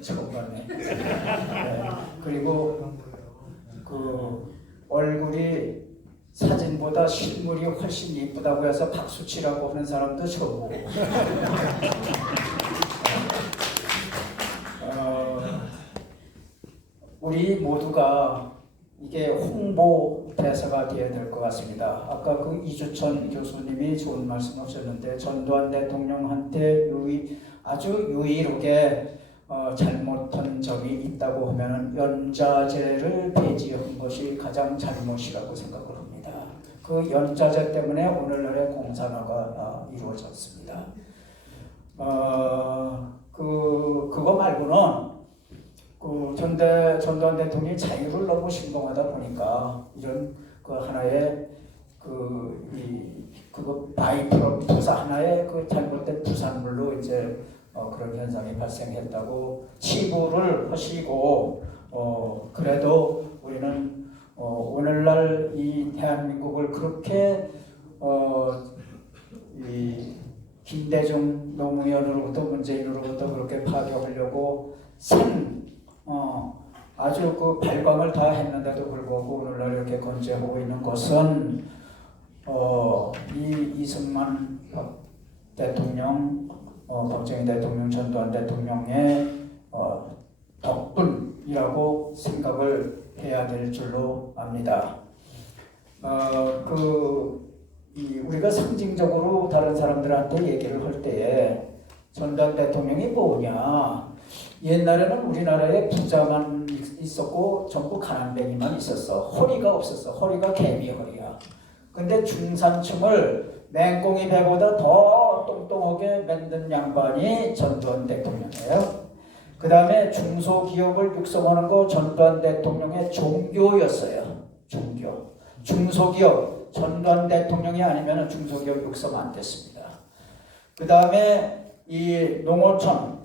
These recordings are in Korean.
처음 봤네. 네. 그리고 그 얼굴이 사진보다 실물이 훨씬 이쁘다고 해서 박수치라고 하는 사람도 처음 보고. 우리 모두가 이게 홍보 대사가 되어야 될 것 같습니다. 아까 그 이주천 교수님이 좋은 말씀 하셨는데 전두환 대통령한테 아주 유일하게 잘못한 점이 있다고 하면 연좌제를 폐지한 것이 가장 잘못이라고 생각을 합니다. 그 연좌제 때문에 오늘날의 공산화가 이루어졌습니다. 그거 말고는 그 전두환 대통령이 자유를 너무 신봉하다 보니까 이런 그 하나의 그거 바이프로듀스 하나의 그 잘못된 부산물로 이제 그런 현상이 발생했다고 치부를 하시고 그래도 우리는 오늘날 이 대한민국을 그렇게 이 김대중 노무현으로부터 문재인으로부터 그렇게 파괴하려고 아주 그 발광을 다 했는데도 불구하고 오늘날 이렇게 건재하고 있는 것은 이 이승만 대통령, 박정희 대통령, 전두환 대통령의 덕분이라고 생각을 해야 될 줄로 압니다. 우리가 상징적으로 다른 사람들한테 얘기를 할 때에 전두환 대통령이 뭐냐? 옛날에는 우리나라에 부자만 있었고 전부 가난뱅이만 있었어. 허리가 없었어. 허리가 개미 허리야. 근데 중산층을 맹꽁이 배보다 더 똥똥하게 만든 양반이 전두환 대통령이에요. 그 다음에 중소기업을 육성하는 거 전두환 대통령의 종교였어요. 종교. 중소기업 전두환 대통령이 아니면 중소기업 육성 안 됐습니다. 그 다음에 이 농어촌.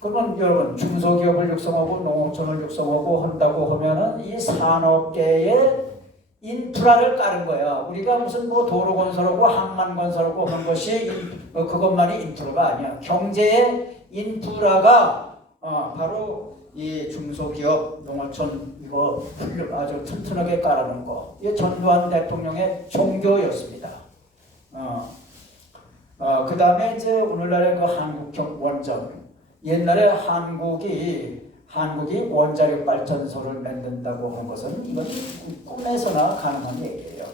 그러면 여러분 중소기업을 육성하고 농어촌을 육성하고 한다고 하면은 이 산업계에 인프라를 깔은 거야. 우리가 무슨 뭐 도로 건설하고 항만 건설하고 한 것이 그것만이 인프라가 아니야. 경제의 인프라가 바로 이 중소기업 농어촌 이거 아주 튼튼하게 깔아놓은 거. 이게 전두환 대통령의 종교였습니다. 그 다음에 이제 오늘날의 그 한국형 원전. 옛날에 한국이 원자력 발전소를 만든다고 한 것은 이건 꿈에서나 가능한 얘기예요.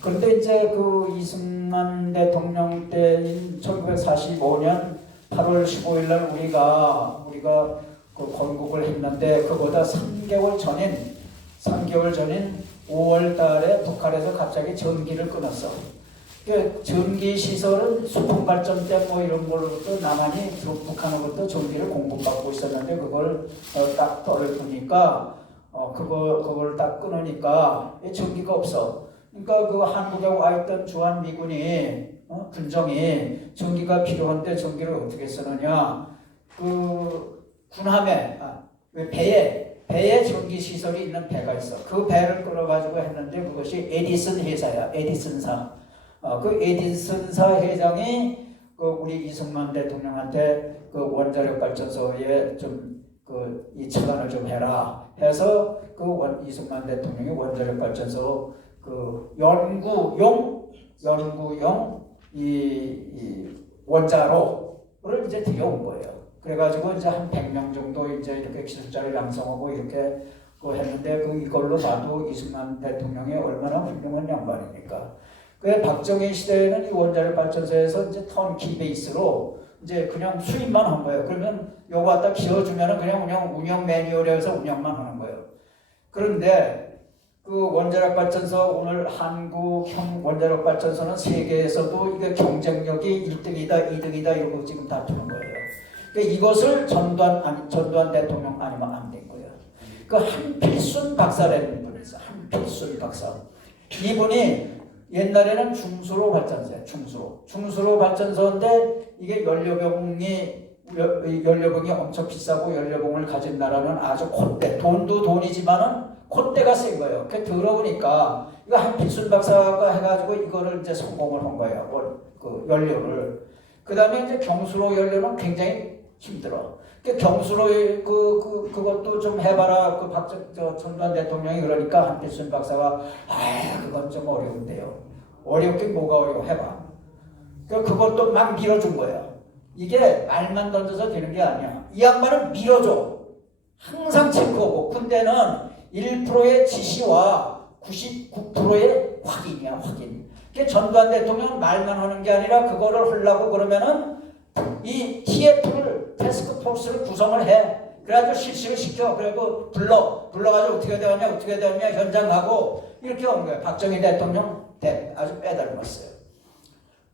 그런데 이제 그 이승만 대통령 때인 1945년 8월 15일 날 우리가 그 건국을 했는데 그보다 3개월 전인 5월 달에 북한에서 갑자기 전기를 끊었어. 전기 시설은 수풍 발전대 뭐 이런 걸로부터 남한이 북한으로부터 전기를 공급받고 있었는데 그걸 딱 떨어지니까 그걸 딱 끊으니까 전기가 없어. 그러니까 그 한국에 와 있던 주한 미군이 군정이 전기가 필요한데 전기를 어떻게 쓰느냐? 그 군함에 배에 전기 시설이 있는 배가 있어. 그 배를 끌어가지고 했는데 그것이 에디슨 회사야. 에디슨사. 그 에디슨사 회장이 그 우리 이승만 대통령한테 그 원자력 발전소에 좀 이 처단을 좀 해라 해서 그 이승만 대통령이 원자력 발전소 그 연구용 이 원자로를 이제 들여온 거예요. 그래가지고 이제 한 100명 정도 이제 이렇게 기술자를 양성하고 이렇게 했는데 이걸로 봐도 이승만 대통령이 얼마나 훌륭한 양반입니까? 그 박정희 시대에는 이 원자력 발전소에서 이제 턴키 베이스로 이제 그냥 수입만 한 거예요. 그러면 요거 갖다 키워주면은 그냥 운영 매뉴얼에서 운영만 하는 거예요. 그런데 그 원자력 발전소 오늘 한국형 원자력 발전소는 세계에서도 이게 경쟁력이 1등이다, 2등이다 이러고 지금 다투는 거예요. 그러니까 이것을 전두환 대통령 아니면 안 된 거예요. 그 한필순 박사라는 분이 있어요. 한필순 박사. 이분이 옛날에는 중수로 발전소인데 이게 연료병이 엄청 비싸고 연료봉을 가진 나라는 아주 콧대, 돈도 돈이지만은 콧대가 센 거예요. 그 더러우니까 이거 한필순 박사가 해가지고 이거를 이제 성공을 한 거예요. 그 연료를. 그 다음에 이제 경수로 연료는 굉장히 힘들어. 그 경수로의 그것도 좀 해봐라. 전두환 대통령이 그러니까 한필순 박사가 그건 좀 어려운데요. 어렵긴 뭐가 어려워 해봐. 그것도 막 밀어준 거야. 이게 말만 던져서 되는 게 아니야. 이 양반은 밀어줘. 항상 체크하고. 군대는 1%의 지시와 99%의 확인이야, 확인. 전두환 대통령은 말만 하는 게 아니라 그거를 하려고 그러면은 이 TF를 태스크포스를 구성을 해. 그래가지고 실시를 시켜. 그리고 불러가지고 어떻게 되었냐 현장 가고 이렇게 온 거예요. 박정희 대통령 아주 빼닮았어요.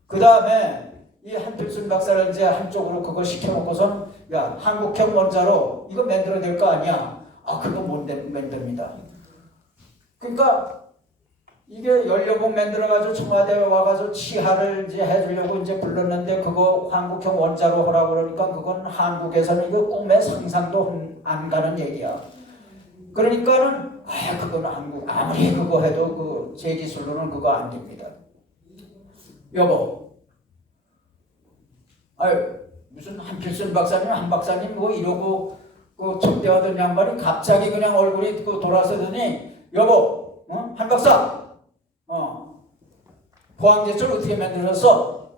그 다음에 이 한필순 박사를 이제 한쪽으로 그걸 시켜놓고선 야 한국형 원자로 이거 만들어야 될 거 아니야. 그거 못 만듭니다. 그러니까 이게 연료봉 만들어가지고 청와대에 와가지고 치하를 이제 해주려고 이제 불렀는데 그거 한국형 원자로 하라고 그러니까 그건 한국에서는 이거 꿈의 상상도 안 가는 얘기야. 그러니까는 그거는 한국 아무리 그거 해도 그 제 기술로는 그거 안 됩니다. 여보, 무슨 한필순 박사님 한 박사님 뭐 이러고 그 접대하던 양반이 갑자기 그냥 얼굴이 돌아서더니 여보, 한 박사. 포항제철 어떻게 만들었어?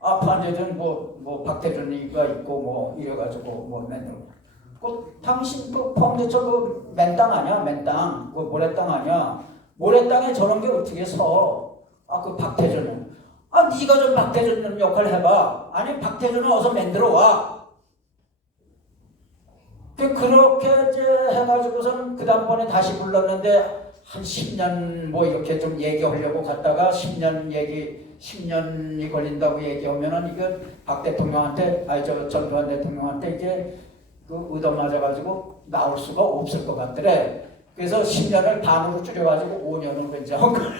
포항제철 뭐 박태준이가 있고 뭐 이래가지고 뭐 만들어. 당신 포항제철 맨 땅 아니야? 맨 땅. 모래땅 아니야? 모래땅에 저런 게 어떻게 서? 그 박태준은. 네가 좀 박태준 역할을 해봐. 아니 박태준은 어서 만들어 와. 그렇게 이제 해가지고서는 그 다음번에 다시 불렀는데 한 10년 뭐 이렇게 좀 얘기하려고 갔다가 10년이 걸린다고 얘기하면은 이거 박 대통령한테 전두환 대통령한테 이제 그 얻어맞아가지고 나올 수가 없을 것 같더래. 그래서 10년을 반으로 줄여가지고 5년으로 이제 한 거예요.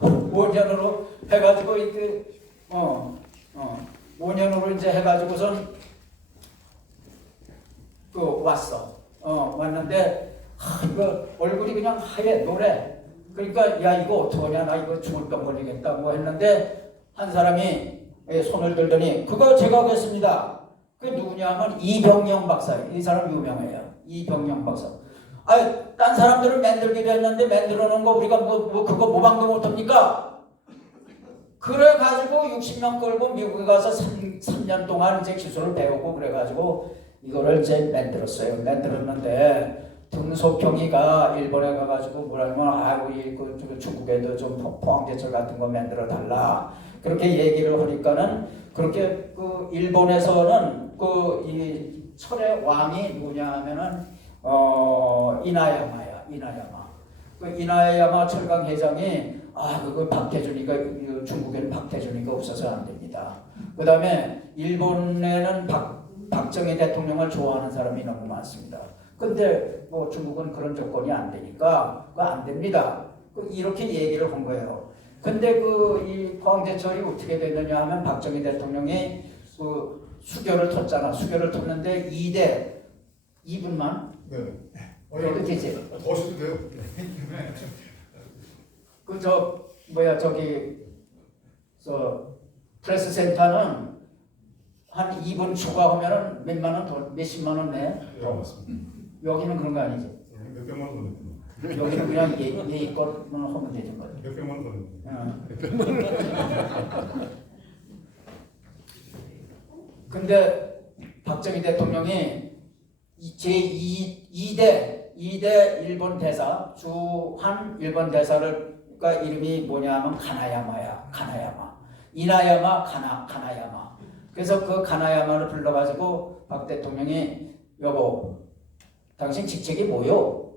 5년으로 해가지고 이렇게 5년으로 이제 해가지고선 왔어. 왔는데. 이거 얼굴이 그냥 하얘 노래. 그러니까 야 이거 어떡하냐 나 이거 죽을 병 걸리겠다 뭐 했는데 한 사람이 손을 들더니 그거 제가 하겠습니다. 그게 누구냐 하면 이병영 박사예요. 이 사람 유명해요. 이병영 박사. 딴 사람들은 만들기로 했는데 만들어 놓은 거 우리가 뭐 그거 모방도 못합니까? 그래가지고 60명 끌고 미국에 가서 3년 동안 이제 기술을 배우고 그래가지고 이거를 이제 만들었는데 등소평이가 일본에 가가지고 뭐라면 우리 중국에도 좀 포항제철 같은 거 만들어 달라 그렇게 얘기를 하니까는 그렇게 일본에서는 이 철의 왕이 누구냐 하면은 이나야마야. 이나야마 철강 회장이 그거 박태준이가 중국에는 박태준이가 없어서 안 됩니다. 그 다음에 일본에는 박정희 대통령을 좋아하는 사람이 너무 많습니다. 근데 중국은 그런 조건이 안 되니까 그거 안 됩니다. 이렇게 얘기를 한 거예요. 근데 이 포항제철이 어떻게 됐느냐 하면 박정희 대통령이 수교를 텄잖아. 수교를 텄는데 2분만? 네. 그래도 되지? 더 하셔도 돼요. 프레스 센터는 한 2분 추가하면은 몇십만 원 내? 맞습니다. 여기는 그런 거 아니지? 몇백만 원 더 냅니다. 여기는 그냥 예의껏 하면 되는 거야. 몇백만 원 더 냅니다. 근데 박정희 대통령이 제2대 일본 대사 주한 일본 대사가 이름이 뭐냐면 가나야마야. 이나야마 가나야마. 그래서 그 가나야마를 불러가지고 박 대통령이 여보 당신 직책이 뭐요?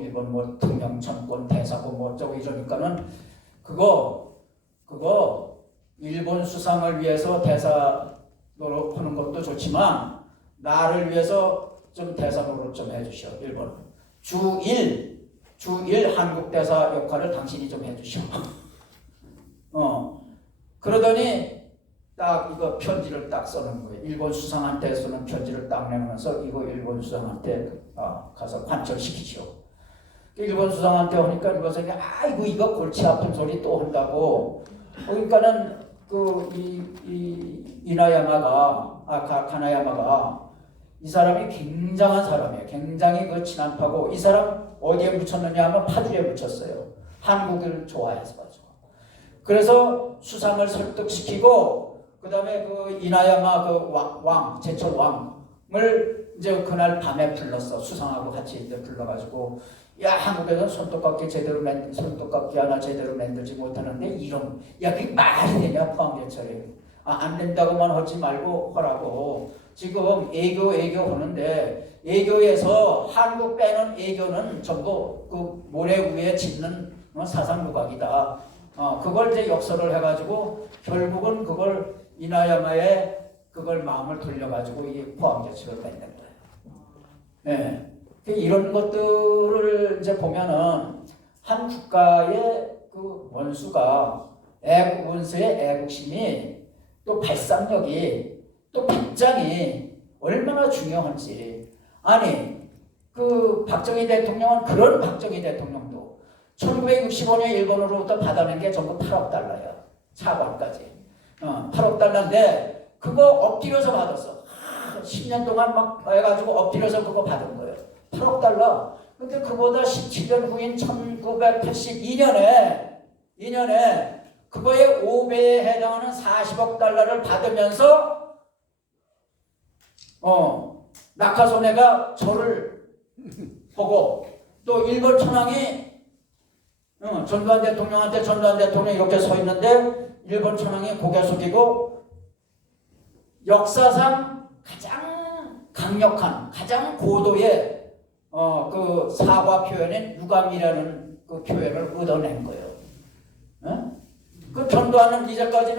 일본 특명천권 대사고 어쩌고 이러니까는 그거 일본 수상을 위해서 대사 노릇 하는 것도 좋지만 나를 위해서 좀 대사 노릇 좀 해주시오. 일본 주1 한국 대사 역할을 당신이 좀 해주시오. 그러더니 딱 이거 편지를 딱 써놓은 거예요. 일본 수상한테 쓰는 편지를 딱 내면서 이거 일본 수상한테 가서 관철시키시오. 일본 수상한테 하니까 이거 골치 아픈 소리 또 한다고. 그러니까는 가나야마가 이 사람이 굉장한 사람이에요. 굉장히 그 친한파고 이 사람 어디에 묻혔느냐 하면 파주에 묻혔어요. 한국을 좋아해서 가지고. 그래서 수상을 설득시키고 그 다음에 그 이나야마 그 왕, 제철 왕을 이제 그날 밤에 불렀어. 수상하고 같이 이제 불러가지고 야 한국에서는 손톱깎이 하나 제대로 만들지 못하는데 이런 야 그게 말이 되냐 포항제철이 안 된다고만 하지 말고 하라고. 지금 애교 하는데 애교에서 한국 빼는 애교는 전부 그 모래 위에 짓는 사상누각이다. 그걸 이제 역설을 해가지고 결국은 그걸 이나야마의 그걸 마음을 돌려가지고 이 포항제철을 만든 거예요. 네. 이런 것들을 이제 보면은 한 국가의 그 원수가 원수의 애국심이 또 발상력이 또 백장이 얼마나 중요한지. 아니 그 박정희 대통령은 그런 박정희 대통령도 1965년 일본으로부터 받아낸 게 전부 8억 달러야. 차관까지 8억 달러인데 그거 엎드려서 받았어. 10년 동안 막 해가지고 엎드려서 그거 받은 거예요. 8억 달러. 근데 그보다 17년 후인 1982년에 그거의 5배에 해당하는 40억 달러를 받으면서 낙하소네가 저를 보고 또 일본 천황이 전두환 대통령이 이렇게 서 있는데 일본 천황이 고개 숙이고 역사상 가장 강력한 가장 고도의 그 사과 표현인 유감이라는 그 표현을 얻어낸 거예요. 그 전두환은 이제까지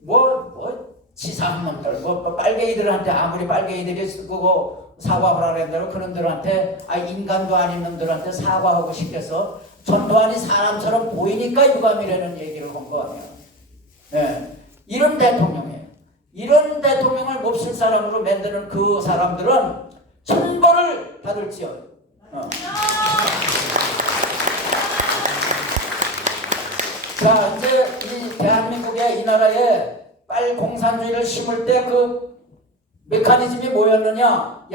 뭐 치사한 놈들 빨갱이들한테 아무리 빨갱이들이 그거 사과하라는 대로 그놈들한테 인간도 아닌 놈들한테 사과하고 싶겠어. 전두환이 사람처럼 보이니까 유감이라는 얘기를 한 거 아니야. 네. 이런 대통령을 몹쓸 사람으로 만드는 그 사람들은 천벌을 받을지어다. 자, 이제 이 대한민국의 이 나라에 빨공산주의를 심을 때 그 메커니즘이 뭐였느냐?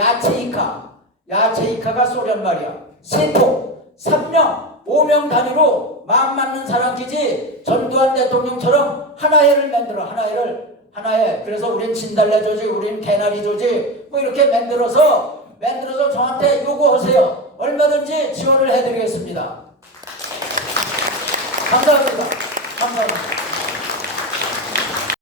야채이카가 소련 말이야. 세포 3명 5명 단위로 마음 맞는 사람 기지 전두환 대통령처럼 하나회를 만들어. 하나회. 그래서 우린 진달래 조직, 우린 개나리 조직 뭐 이렇게 만들어서 저한테 요구하세요. 얼마든지 지원을 해드리겠습니다. 감사합니다.